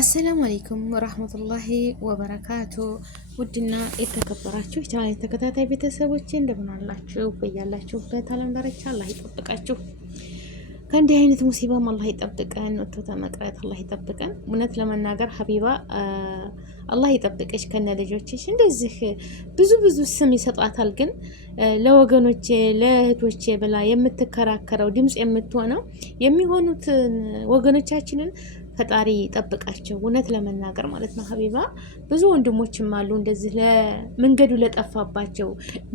አሰላሙ አለይኩም ወራህመቱላሂ ወበረካቱ። ውድና የተከበራችሁ የቻናሌ ተከታታይ ቤተሰቦቼ እንደምን አላችሁ? በያላችሁበት ዓለም ዳርቻ አላህ ይጠብቃችሁ። ከእንዲህ አይነት ሙሲባም አላህ ይጠብቀን። ወጥቶ ተመቅረት አላህ ይጠብቀን። እውነት ለመናገር ሀቢባ አላህ ይጠብቅሽ ከነ ልጆችሽ። እንደዚህ ብዙ ስም ይሰጣታል፣ ግን ለወገኖቼ ለእህቶቼ ብላ የምትከራከረው ድምጽ የምትሆነው የሚሆኑት ወገኖቻችንን ፈጣሪ ጠብቃቸው። እውነት ለመናገር ማለት ነው። ሀቢባ ብዙ ወንድሞችም አሉ እንደዚህ ለመንገዱ ለጠፋባቸው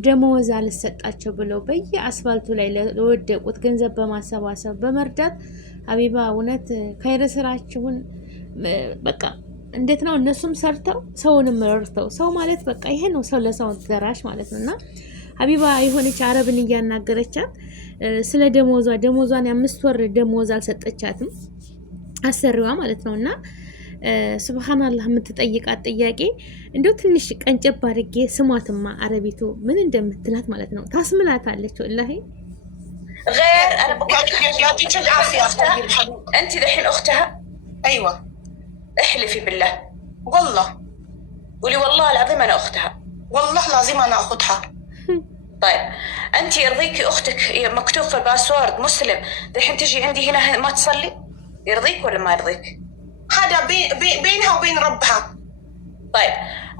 ደመወዝ አልሰጣቸው ብለው በየአስፋልቱ ላይ ለወደቁት ገንዘብ በማሰባሰብ በመርዳት ሀቢባ እውነት ከይረ ስራችሁን በቃ እንዴት ነው እነሱም ሰርተው ሰውንም ረድተው። ሰው ማለት በቃ ይሄ ነው፣ ሰው ለሰው ደራሽ ማለት ነው። እና ሀቢባ የሆነች አረብን እያናገረቻት ስለ ደሞዟን የ5 ወር ደሞዝ አልሰጠቻትም አሰሪዋ ማለት ነው። እና ሱብሃንአላህ የምትጠይቃት ጥያቄ እንደው ትንሽ ቀንጨብ አድርጌ ስሟትማ አረቢቱ ምን እንደምትላት ማለት ነው። ታስምላታለች ወላሂ። غير انا بقول يعطيك العافيه انت الحين اختها. ايوه احلفي بالله. والله قولي والله العظيم انا اختها. والله العظيم انا اختها. طيب انت يرضيكي اختك مكتوب في الباسورد مسلم الحين تجي عندي هنا ما تصلي؟ يرضيك ولا ما يرضيك؟ هذا بينها وبين ربها. طيب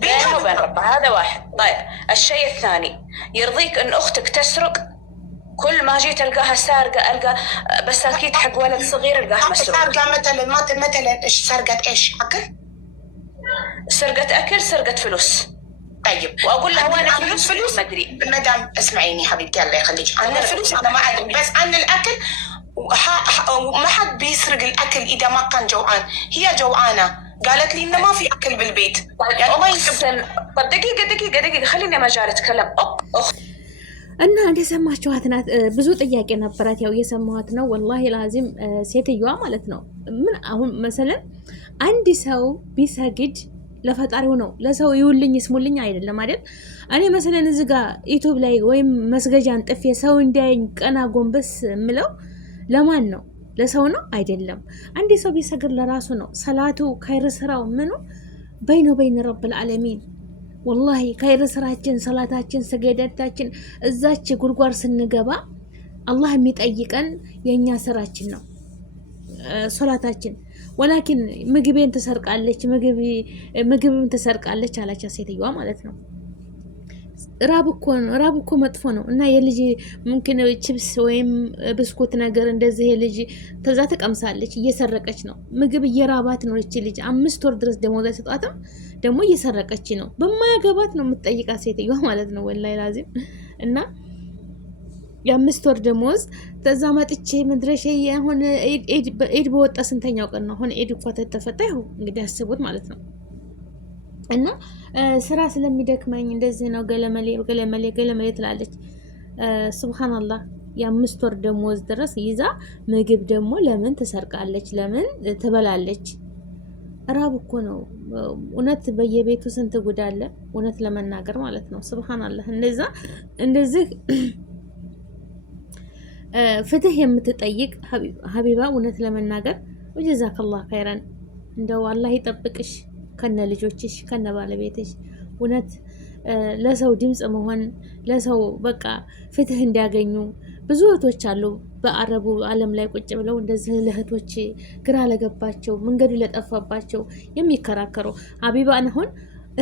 بينها وبين ربها، هذا واحد. طيب الشيء الثاني، يرضيك ان اختك تسرق؟ كل ما جيت القاها سارقه، القى بساكيت حق ولد صغير القاها مسروق. سارقه مثلا ايش سرقت؟ ايش اكل؟ سرقت اكل، سرقت فلوس. طيب واقول لها وين فلوس ما ادري. مدام اسمعيني حبيبتي الله يخليك، انا الفلوس انا ما ادري، بس عن الاكل ما حد بيسرق الاكل اذا ما كان جوعان. هي جوعانه قالت لي انه ما في اكل بالبيت. يعني ما يمكن. طب دقيقه خليني ما جاري اتكلم. እና እንደሰማችኋት ናት። ብዙ ጥያቄ ነበራት። ያው እየሰማኋት ነው። ወላሂ ላዚም ሴትዮዋ ማለት ነው። ምን አሁን መሰለን አንድ ሰው ቢሰግድ ለፈጣሪው ነው፣ ለሰው ይውልኝ ይስሙልኝ አይደለም አይደል? እኔ መሰለን እዚህ ጋር ዩቲዩብ ላይ ወይም መስገጃን ጥፌ ሰው እንዲያየኝ ቀና ጎንበስ ምለው ለማን ነው? ለሰው ነው አይደለም። አንድ ሰው ቢሰግድ ለራሱ ነው። ሰላቱ ከይር ስራው ምኑ በይነ ረብል ዓለሚን። ወላሂ ከይር ስራችን ሰላታችን ስገደታችን እዛች ጉርጓር ስንገባ አላህ የሚጠይቀን የኛ ስራችን ነው ሶላታችን። ወላኪን ምግቤን ትሰርቃለች ምግብም ትሰርቃለች አላቻት ሴትዮዋ ማለት ነው። ራብ እኮ መጥፎ ነው። እና የልጅ ሙምኪን ቺፕስ ወይም ብስኩት ነገር እንደዚህ የልጅ ተዛ ተቀምሳለች፣ እየሰረቀች ነው። ምግብ እየራባት ነው እቺ ልጅ። 5 ወር ድረስ ደሞዝ አይሰጣትም፣ ደግሞ እየሰረቀች ነው። በማያገባት ነው የምትጠይቃት ሴትዮዋ ማለት ነው። ወላሂ ላዚም። እና የ5 ወር ደሞዝ ተዛ መጥቼ መድረሻ አሁን ኤድ በወጣ ስንተኛው ቀን ነው? አሁን ኤድ እኮ ተፈታ። ይኸው እንግዲህ አስቡት ማለት ነው። እና ስራ ስለሚደክመኝ እንደዚህ ነው ገለመሌ ትላለች። ሱብሃንአላህ የ5 ወር ደሞዝ ድረስ ይዛ ምግብ ደግሞ ለምን ትሰርቃለች? ለምን ትበላለች? ራብ እኮ ነው እውነት። በየቤቱ ስንት ጉድ አለ እውነት ለመናገር ማለት ነው። ሱብሃንአላህ እንደዚህ ፍትህ የምትጠይቅ ሀቢባ እውነት ለመናገር ወጀዛከላህ ኸይራን። እንደው አላህ ይጠብቅሽ ከነ ልጆችሽ ከነ ባለቤትሽ። እውነት ለሰው ድምጽ መሆን ለሰው በቃ ፍትህ እንዲያገኙ ብዙ እህቶች አሉ በአረቡ ዓለም ላይ ቁጭ ብለው እንደዚህ ለእህቶች ግራ ለገባቸው መንገዱ ለጠፋባቸው የሚከራከሩ። ሀቢባን አሁን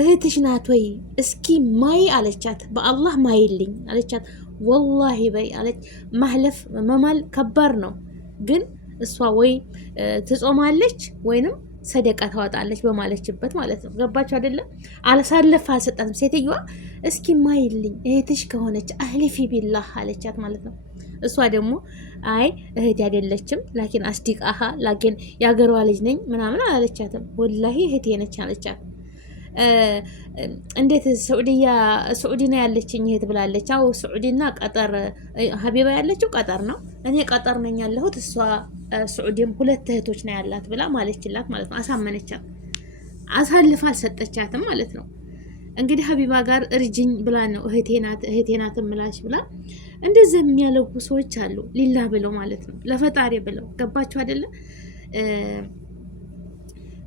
እህትሽ ናት ወይ እስኪ ማይ አለቻት። በአላህ ማይልኝ አለቻት። ወላሂ በይ አለች። ማህለፍ መማል ከባድ ነው፣ ግን እሷ ወይ ትጾማለች ወይንም ሰደቃ ታወጣለች በማለችበት ማለት ነው። ገባችሁ አይደለም? አልሳለፍ አልሰጣትም ሴትዮዋ። እስኪ ማይልኝ እህትሽ ከሆነች አህሊፊ ቢላህ አለቻት ማለት ነው። እሷ ደግሞ አይ እህት አይደለችም፣ ላኪን አስዲቃሃ ላኪን ያገሯ ልጅ ነኝ ምናምን አላለቻትም። ወላሂ እህቴ ነች አለቻት። እንዴት ሱዑዲ ነው ያለችኝ እህት ብላለች። አው ሱዑዲና ቀጠር ሀቢባ ያለችው ቀጠር ነው። እኔ ቀጠር ነኝ ያለሁት፣ እሷ ሱዑዲም 2 እህቶች ነው ያላት ብላ ማለችላት ማለት ነው። አሳመነቻት። አሳልፋ አልሰጠቻትም ማለት ነው። እንግዲህ ሀቢባ ጋር እርጅኝ ብላ ነው እህቴ ናት ምላሽ ብላ እንደዚህ የሚያለጉ ሰዎች አሉ። ሊላህ ብለው ማለት ነው፣ ለፈጣሪ ብለው። ገባችሁ አይደለ?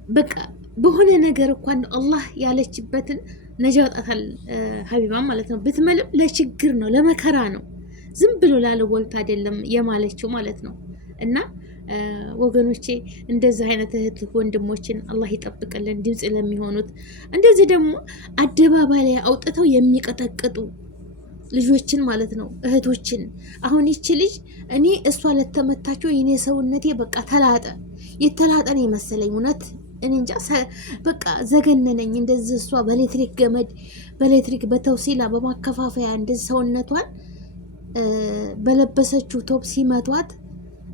በቃ በሆነ ነገር እንኳን አላህ ያለችበትን ነጃ ያወጣታል። ሀቢባ ማለት ነው። ብትምልም ለችግር ነው ለመከራ ነው፣ ዝም ብሎ ላለወልት አይደለም የማለችው ማለት ነው። እና ወገኖቼ እንደዚህ አይነት እህት ወንድሞችን አላህ ይጠብቅልን፣ ድምፅ ለሚሆኑት እንደዚህ ደግሞ አደባባይ ላይ አውጥተው የሚቀጠቅጡ ልጆችን ማለት ነው፣ እህቶችን። አሁን ይቺ ልጅ እኔ እሷ ለተመታቸው የኔ ሰውነቴ በቃ ተላጠ፣ የተላጠን የመሰለኝ እውነት እኔ እንጃ በቃ ዘገነነኝ። እንደዚህ እሷ በኤሌክትሪክ ገመድ በኤሌክትሪክ በተውሲላ በማከፋፈያ እንደዚህ ሰውነቷን በለበሰችው ቶፕ ሲመቷት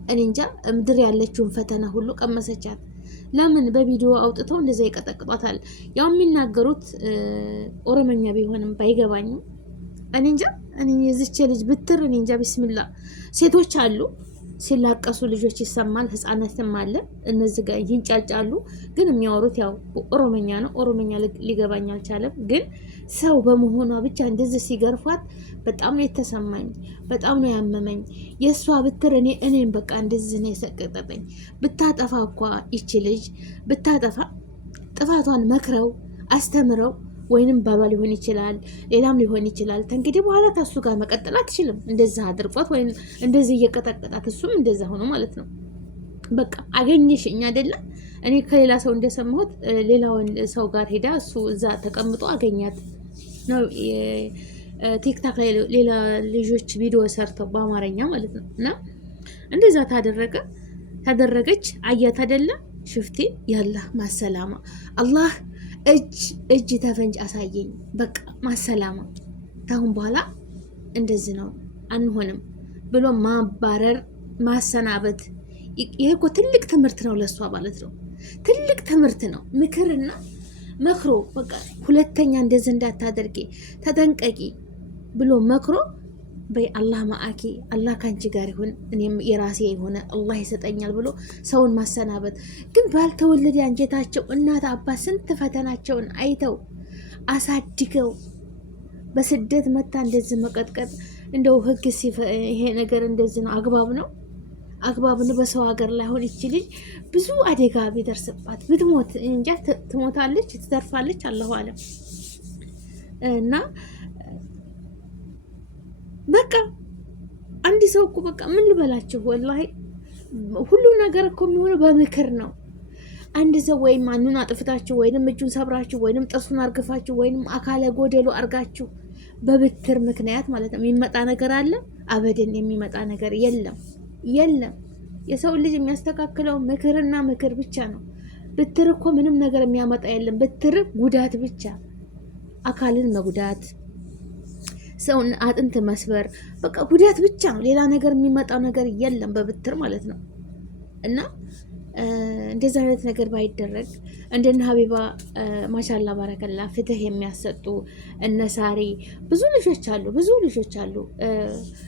እኔ እንጃ ምድር ያለችውን ፈተና ሁሉ ቀመሰቻት። ለምን በቪዲዮ አውጥተው እንደዛ ይቀጠቅጧታል? ያው የሚናገሩት ኦሮመኛ ቢሆንም ባይገባኝም እኔ እንጃ። እኔ የዚች ልጅ ብትር እኔ እንጃ። ቢስሚላ ሴቶች አሉ ሲላቀሱ ልጆች ይሰማል፣ ህፃናትም አለ። እነዚህ ጋር ይንጫጫሉ፣ ግን የሚያወሩት ያው ኦሮመኛ ነው። ኦሮመኛ ሊገባኝ አልቻለም። ግን ሰው በመሆኗ ብቻ እንደዚህ ሲገርፏት በጣም ነው የተሰማኝ፣ በጣም ነው ያመመኝ። የእሷ ብትር እኔም በቃ እንደዚህ ነው የሰቀጠጠኝ። ብታጠፋ እኳ ይቺ ልጅ ብታጠፋ ጥፋቷን መክረው አስተምረው ወይንም ባባ ሊሆን ይችላል፣ ሌላም ሊሆን ይችላል። ከእንግዲህ በኋላ ከሱ ጋር መቀጠል አትችልም። እንደዛ አድርጓት ወይም እንደዚህ እየቀጠቀጣት እሱም እንደዛ ሆኖ ማለት ነው። በቃ አገኘሽኝ አይደለም። እኔ ከሌላ ሰው እንደሰማሁት ሌላውን ሰው ጋር ሄዳ እሱ እዛ ተቀምጦ አገኛት ነው። ቲክታክ ላይ ሌላ ልጆች ቪዲዮ ሰርተው በአማርኛ ማለት ነው። እና እንደዛ ታደረገች አያት አይደለም። ሽፍቲ ያላ ማሰላማ አላህ እጅ ተፈንጭ አሳየኝ። በቃ ማሰላማ ታሁን በኋላ እንደዚህ ነው አንሆንም ብሎ ማባረር ማሰናበት። ይሄ እኮ ትልቅ ትምህርት ነው ለሷ ማለት ነው። ትልቅ ትምህርት ነው። ምክርና መክሮ በቃ ሁለተኛ እንደዚህ እንዳታደርጊ ተጠንቀቂ ብሎ መክሮ በይ አላህ ማአኪ፣ አላህ ካንቺ ጋር ይሁን፣ እኔም የራሴ የሆነ አላህ ይሰጠኛል ብሎ ሰውን ማሰናበት። ግን ባልተወለደ አንጀታቸው እናት አባት ስንት ፈተናቸውን አይተው አሳድገው በስደት መታ እንደዚህ መቀጥቀጥ እንደው ህግ ይሄ ነገር እንደዚህ ነው? አግባብ ነው? አግባብ ነው? በሰው ሀገር ላይ አሁን ይቺ ልጅ ብዙ አደጋ ቢደርስባት ብትሞት እንጃ ትሞታለች ትተርፋለች፣ አላሁ አለም። እና በቃ አንድ ሰው እኮ በቃ ምን ልበላችሁ ወላሂ ሁሉ ነገር እኮ የሚሆነው በምክር ነው። አንድ ሰው ወይም ማንኑን አጥፍታችሁ ወይንም እጁን ሰብራችሁ ወይንም ጥርሱን አርግፋችሁ ወይንም አካለ ጎደሎ አርጋችሁ በብትር ምክንያት ማለት ነው የሚመጣ ነገር አለ? አበደን የሚመጣ ነገር የለም። የሰው ልጅ የሚያስተካክለው ምክርና ምክር ብቻ ነው። ብትር እኮ ምንም ነገር የሚያመጣ የለም። ብትር ጉዳት ብቻ፣ አካልን መጉዳት፣ ሰውን አጥንት መስበር፣ በቃ ጉዳት ብቻ ነው። ሌላ ነገር የሚመጣው ነገር የለም በብትር ማለት ነው። እና እንደዚህ አይነት ነገር ባይደረግ እንደነ ሀቢባ ማሻላ ባረከላ ፍትህ የሚያሰጡ እነሳሪ ብዙ ልጆች አሉ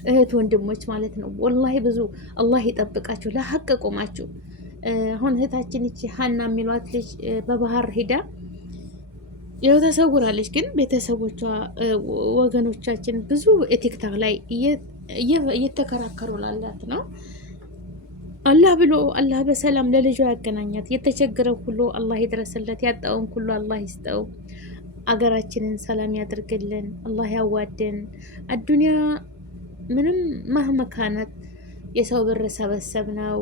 እህት ወንድሞች ማለት ነው። ወላሂ ብዙ አላህ ይጠብቃችሁ፣ ለሀቅ ቆማችሁ። አሁን እህታችን ይቺ ሀና የሚሏት ልጅ በባህር ሄዳ ያው ተሰውራለች። ግን ቤተሰቦቿ ወገኖቻችን ብዙ ቲክታክ ላይ እየተከራከሩ ላላት ነው። አላህ ብሎ አላህ በሰላም ለልጇ ያገናኛት። የተቸገረው ሁሉ አላህ ይድረስለት፣ ያጣውን ሁሉ አላህ ይስጠው። አገራችንን ሰላም ያድርግልን፣ አላህ ያዋደን። አዱንያ ምንም ማህመካናት የሰው ብር ሰበሰብ ነው፣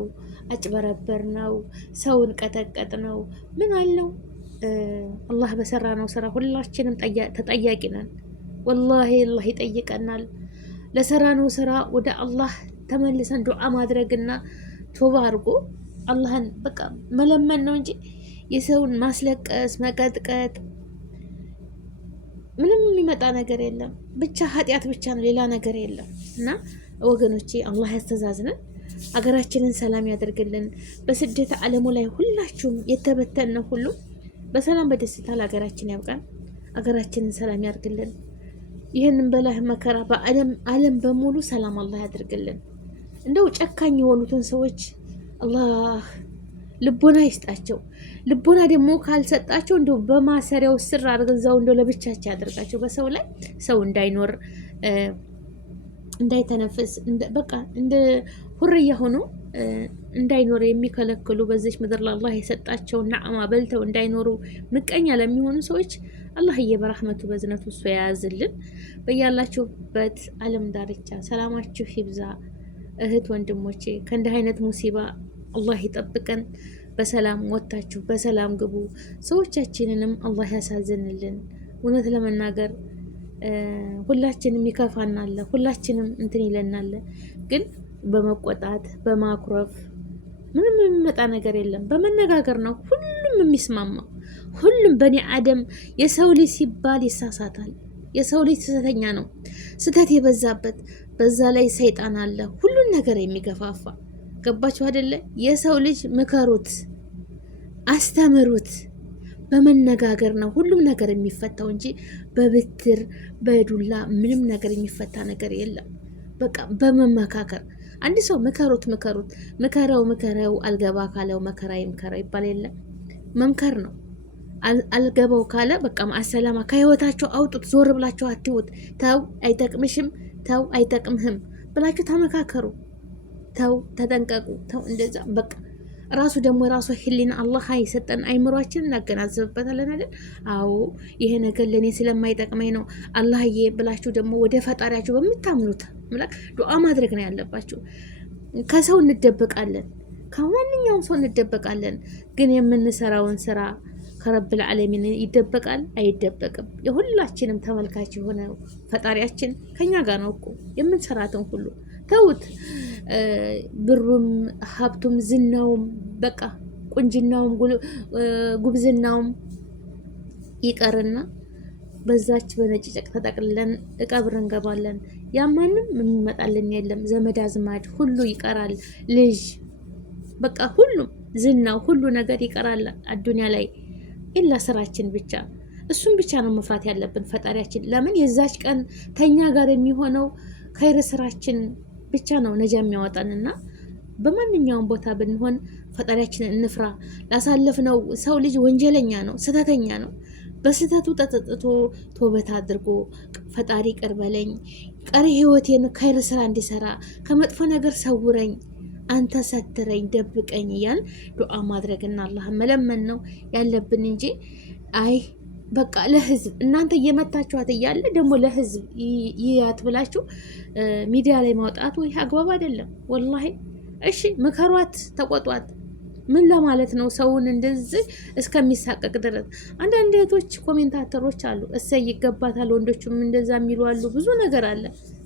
አጭበረበር ነው፣ ሰውን ቀጠቀጥ ነው። ምን አለው? አላህ በሰራ ነው ስራ ሁላችንም ተጠያቂ ነን። ወላሂ አላህ ይጠይቀናል። ለሰራ ነው ስራ ወደ አላህ ተመልሰን ዱዓ ማድረግና ቶባ አድርጎ አላህን በቃ መለመን ነው እንጂ የሰውን ማስለቀስ መቀጥቀጥ ምንም የሚመጣ ነገር የለም። ብቻ ኃጢአት ብቻ ነው፣ ሌላ ነገር የለም። እና ወገኖቼ አላህ ያስተዛዝነን፣ አገራችንን ሰላም ያደርግልን። በስደት ዓለሙ ላይ ሁላችሁም የተበተነ ሁሉ በሰላም በደስታ ለሀገራችን ያብቃን። አገራችንን ሰላም ያድርግልን። ይህንን በላይ መከራ በዓለም በሙሉ ሰላም አላህ ያድርግልን። እንደው ጨካኝ የሆኑትን ሰዎች አላህ ልቦና ይስጣቸው። ልቦና ደግሞ ካልሰጣቸው እንደው በማሰሪያው ስር አድርገው እንደው ለብቻቸው ያደርጋቸው። በሰው ላይ ሰው እንዳይኖር እንዳይተነፍስ በቃ እንደ ሁርያ ሆኖ እንዳይኖር የሚከለክሉ በዚች ምድር ለአላህ የሰጣቸውን ነዓማ በልተው እንዳይኖሩ ምቀኛ ለሚሆኑ ሰዎች አላህዬ በረህመቱ በዝነቱ እሱ የያዝልን። በያላችሁበት ዓለም ዳርቻ ሰላማችሁ ይብዛ እህት ወንድሞቼ። ከእንዲህ አይነት ሙሲባ አላህ ይጠብቀን። በሰላም ወጥታችሁ በሰላም ግቡ። ሰዎቻችንንም አላህ ያሳዝንልን። እውነት ለመናገር ሁላችንም ይከፋናል፣ ሁላችንም እንትን ይለናል። ግን በመቆጣት በማኩረፍ ምንም የሚመጣ ነገር የለም። በመነጋገር ነው ሁሉም የሚስማማው። ሁሉም በኒ አደም የሰው ልጅ ሲባል ይሳሳታል። የሰው ልጅ ስህተተኛ ነው፣ ስህተት የበዛበት በዛ ላይ ሰይጣን አለ ሁሉን ነገር የሚገፋፋ። ገባችሁ አይደለ? የሰው ልጅ ምከሩት፣ አስተምሩት። በመነጋገር ነው ሁሉም ነገር የሚፈታው እንጂ በብትር በዱላ ምንም ነገር የሚፈታ ነገር የለም። በቃ በመመካከር አንድ ሰው ምከሩት ምከረው አልገባ ካለው መከራ ይምከረው ይባል የለም። መምከር ነው። አልገባው ካለ በቃ አሰላማ ከህይወታቸው አውጡት። ዞር ብላችሁ አትዩት። ተው አይጠቅምሽም፣ ተው አይጠቅምህም ብላችሁ ተመካከሩ። ተው ተጠንቀቁ። ተው እንደዛ በቃ ራሱ ደግሞ ራሱ ህሊና አላህ የሰጠን አይምሯችን እናገናዘብበታለን አይደል? አዎ ይሄ ነገር ለኔ ስለማይጠቅመኝ ነው አላህዬ ብላችሁ ደግሞ ወደ ፈጣሪያችሁ በምታምኑት አምላክ ዱዓ ማድረግ ነው ያለባችሁ። ከሰው እንደበቃለን፣ ከማንኛውም ሰው እንደበቃለን። ግን የምንሰራውን ስራ ከረብል ዓለሚን ይደበቃል? አይደበቅም። የሁላችንም ተመልካች የሆነ ፈጣሪያችን ከኛ ጋር ነው እኮ የምንሰራትን ሁሉ ተውት። ብሩም ሀብቱም ዝናውም በቃ ቁንጅናውም ጉብዝናውም ይቀርና በዛች በነጭ ጨቅ ተጠቅልለን ቀብር እንገባለን። ያማንም የሚመጣልን የለም። ዘመድ አዝማድ ሁሉ ይቀራል። ልጅ በቃ ሁሉም ዝናው ሁሉ ነገር ይቀራል አዱንያ ላይ ኢላ ስራችን ብቻ። እሱም ብቻ ነው መፍራት ያለብን ፈጣሪያችን። ለምን የዛች ቀን ተኛ ጋር የሚሆነው ኸይር ስራችን ብቻ ነው ነጃ የሚያወጣንና በማንኛውም ቦታ ብንሆን ፈጣሪያችንን እንፍራ። ላሳለፍነው ሰው ልጅ ወንጀለኛ ነው፣ ስህተተኛ ነው። በስህተቱ ተጸጽቶ ቶበት አድርጎ ፈጣሪ ቅር በለኝ፣ ቀሪ ህይወቴን ኸይር ስራ እንዲሰራ ከመጥፎ ነገር ሰውረኝ፣ አንተ ሰትረኝ፣ ደብቀኝ እያል ዱዓ ማድረግና አላህ መለመን ነው ያለብን እንጂ አይ በቃ ለህዝብ እናንተ እየመታችኋት እያለ ደግሞ ለህዝብ ይያት ብላችሁ ሚዲያ ላይ ማውጣቱ ይህ አግባብ አይደለም ወላሂ። እሺ ምከሯት፣ ተቆጧት። ምን ለማለት ነው? ሰውን እንደዚህ እስከሚሳቀቅ ድረስ አንዳንድ እህቶች ኮሜንታተሮች አሉ፣ እሰይ ይገባታል፣ ወንዶቹም እንደዛ የሚሉ አሉ። ብዙ ነገር አለ።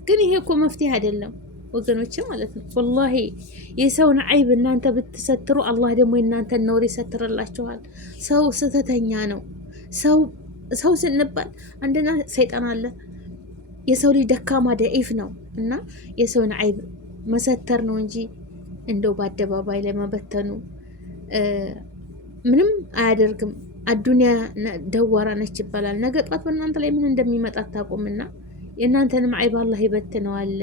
ግን ይሄ እኮ መፍትሄ አይደለም ወገኖች ማለት ነው። ወላሂ የሰውን አይብ እናንተ ብትሰትሩ አላህ ደግሞ የእናንተን ነውር ይሰትርላችኋል። ሰው ስህተተኛ ነው። ሰው ስንባል አንደኛ ሰይጣን አለ። የሰው ልጅ ደካማ ደኢፍ ነው እና የሰውን አይብ መሰተር ነው እንጂ እንደው በአደባባይ ላይ መበተኑ ምንም አያደርግም። አዱንያ ደዋራ ነች ይባላል። ነገ ጧት በእናንተ ላይ ምን እንደሚመጣ አታውቁምና የእናንተንም አይብ አላህ ይበትነዋል።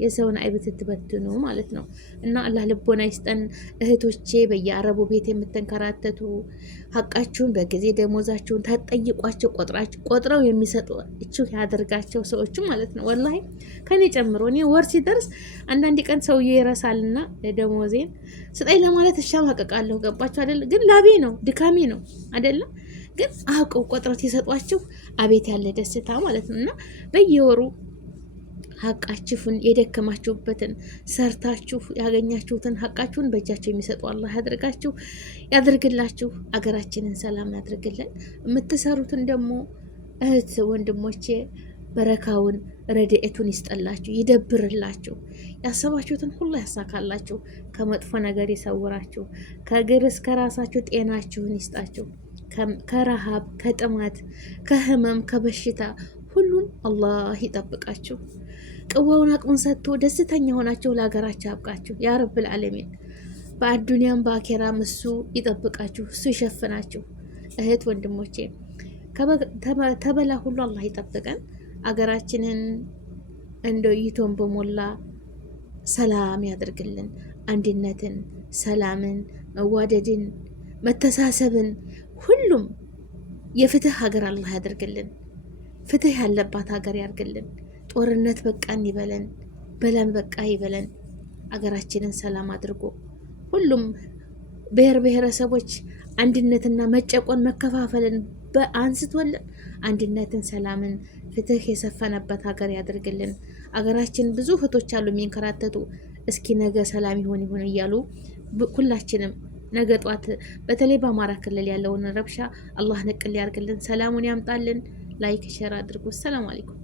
የሰውን አይብ ትትበትኑ ማለት ነው። እና አላህ ልቦና ይስጠን። እህቶቼ በየአረቡ ቤት የምትንከራተቱ ሀቃችሁን በጊዜ ደሞዛችሁን ተጠይቋቸው፣ ቆጥረው የሚሰጧችሁ ያደርጋቸው ሰዎቹ ማለት ነው። ወላሂ ከኔ ጨምሮ እኔ ወር ሲደርስ አንዳንድ ቀን ሰውዬ ይረሳልና ደሞዜን ስጠኝ ለማለት እሻማቀቃለሁ። ገባችሁ አይደለ? ግን ላቤ ነው ድካሜ ነው አይደለም? ግን አውቀው ቆጥረው ሲሰጧችሁ አቤት ያለ ደስታ ማለት ነው። እና በየወሩ ሀቃችሁን የደከማችሁበትን ሰርታችሁ ያገኛችሁትን ሀቃችሁን በእጃችሁ የሚሰጡ አላህ ያድርግላችሁ። አገራችንን ሰላም ያድርግልን። የምትሰሩትን ደግሞ እህት ወንድሞቼ በረካውን ረድኤቱን ይስጠላችሁ፣ ይደብርላችሁ። ያሰባችሁትን ሁሉ ያሳካላችሁ፣ ከመጥፎ ነገር ይሰውራችሁ፣ ከእግር እስከ ራሳችሁ ጤናችሁን ይስጣችሁ። ከረሃብ፣ ከጥማት፣ ከህመም፣ ከበሽታ ሁሉን አላህ ይጠብቃችሁ። ቅዋውን አቅሙን ሰጥቶ ደስተኛ ሆናችሁ ለሀገራችሁ ያብቃችሁ ያ ረብል ዓለሚን። በአዱንያም በአኬራም እሱ ይጠብቃችሁ፣ እሱ ይሸፍናችሁ። እህት ወንድሞቼ ተበላ ሁሉ አላህ ይጠብቀን። አገራችንን እንደ ይቶን በሞላ ሰላም ያደርግልን። አንድነትን፣ ሰላምን፣ መዋደድን፣ መተሳሰብን ሁሉም የፍትህ ሀገር አላህ ያደርግልን። ፍትህ ያለባት ሀገር ያርግልን። ጦርነት በቃን ይበለን፣ በላን በቃ ይበለን። አገራችንን ሰላም አድርጎ ሁሉም ብሔር ብሔረሰቦች አንድነትና መጨቆን መከፋፈልን በአንስቶልን አንድነትን፣ ሰላምን፣ ፍትህ የሰፈነበት ሀገር ያድርግልን። አገራችን ብዙ እህቶች አሉ የሚንከራተቱ። እስኪ ነገ ሰላም ይሆን እያሉ ሁላችንም ነገ ጧት በተለይ በአማራ ክልል ያለውን ረብሻ አላህ ነቅል ያርግልን፣ ሰላሙን ያምጣልን። ላይክ ሸር አድርጉ። ሰላም አለይኩም።